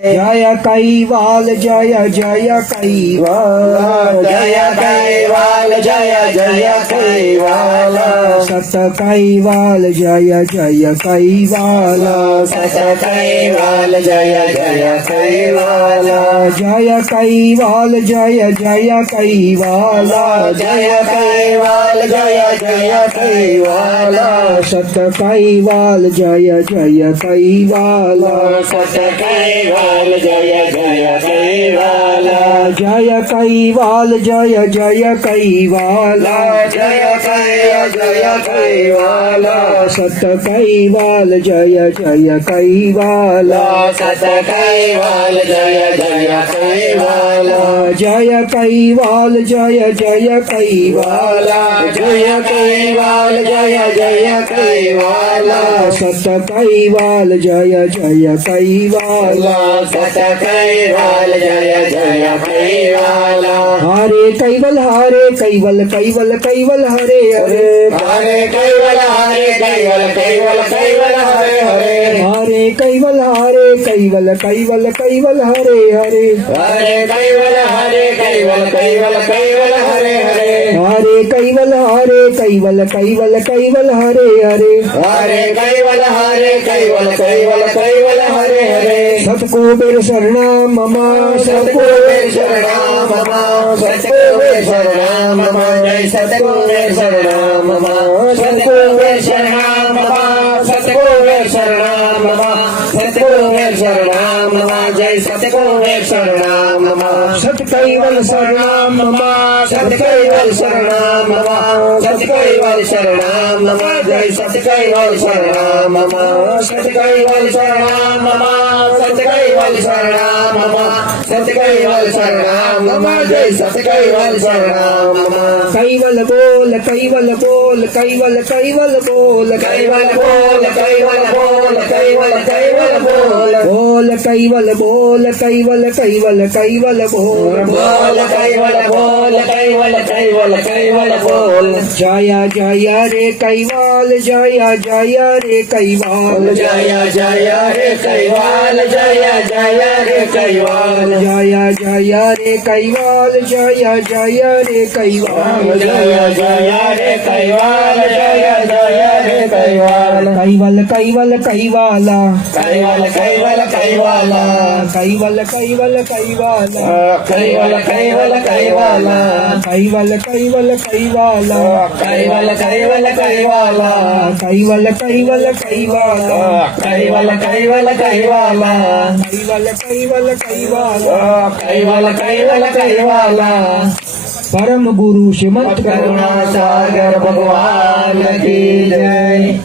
जय कैवाल जय जय कैवाल जय कैवाल जय जय कैवाल सत कैवाल जय जय कैवाल सत कैवाल जय जय कैवाल जय कैवाल जय जय कैवाल जय कैवाल जय जय कैवाल सत कैवाल जय जय कैवाल सत कैवाल जय जय कैवाल जय कैवाल जय जय कैवाल जय जय कैवाल सत कैवाल जय जय कैवाल सत कैवाल जय जय कैवाल जय कैवाल जय जय कैवाल जय कैवाल जय जय कैवाल सत कैवाल जय जय कैवाल सत कैवाल जय जय कैवाल हरे कैवल हरे caval caval caval Hare Hare Hare caval हरे caval caval caval Hare Hare Hare caval हरे caval caval caval Hare Hare Hare caval हरे caval caval caval Hare Hare Hare caval हरे caval caval caval Hare Hare Hare caval हरे caval caval caval Hare Hare सतकुबेर शरणम मम सतकुबेर शरणम मम सतकुबेर शरणम मम जय सतकुबेर शरणम मम सतकुबेर शरणम मम सतकुबेर शरणम मम सतकुबेर शरणम मम जय सतकुबेर शरणम मम सतकैवल शरणम मम सतकैवल शरणम मम सतकैवल शरणम मम जय सतकैवल शरणम मम सतकैवल शरणम मम सतकैवल शरणम मम सतकैवल शरणम मम जय सतकैवल शरणम मम कैवल बोल कैवल बोल कैवल कैवल बोल कैवल बोल कैवल बोल कैवल कैवल बोल बोल कैवल बोल कैवल कैवल कैवल बोल बोल कैवल बोल कैवल कैवल कैवल बोल जय जय रे कैवाल जय जय रे कैवाल जय जय रे कैवाल जय जय रे कैवाल जय जय रे कैवाल जय जय रे कैवाल जय जय रे कैवाल जय जय रे कैवाल कैवल कैवल कैवाला कैवल कैवल कैवाला कैवल कैवल कैवाला कैवल कैवल कैवाला कैवल कैवल कैवाला कैवल कैवल कैवाला कैवल कैवल कैवाला कैवल कैवल कैवाला कैवल कैवल कैवाला कैवल कैवल कैवाला परम गुरु श्रीमंत करुणा सागर भगवान की जय।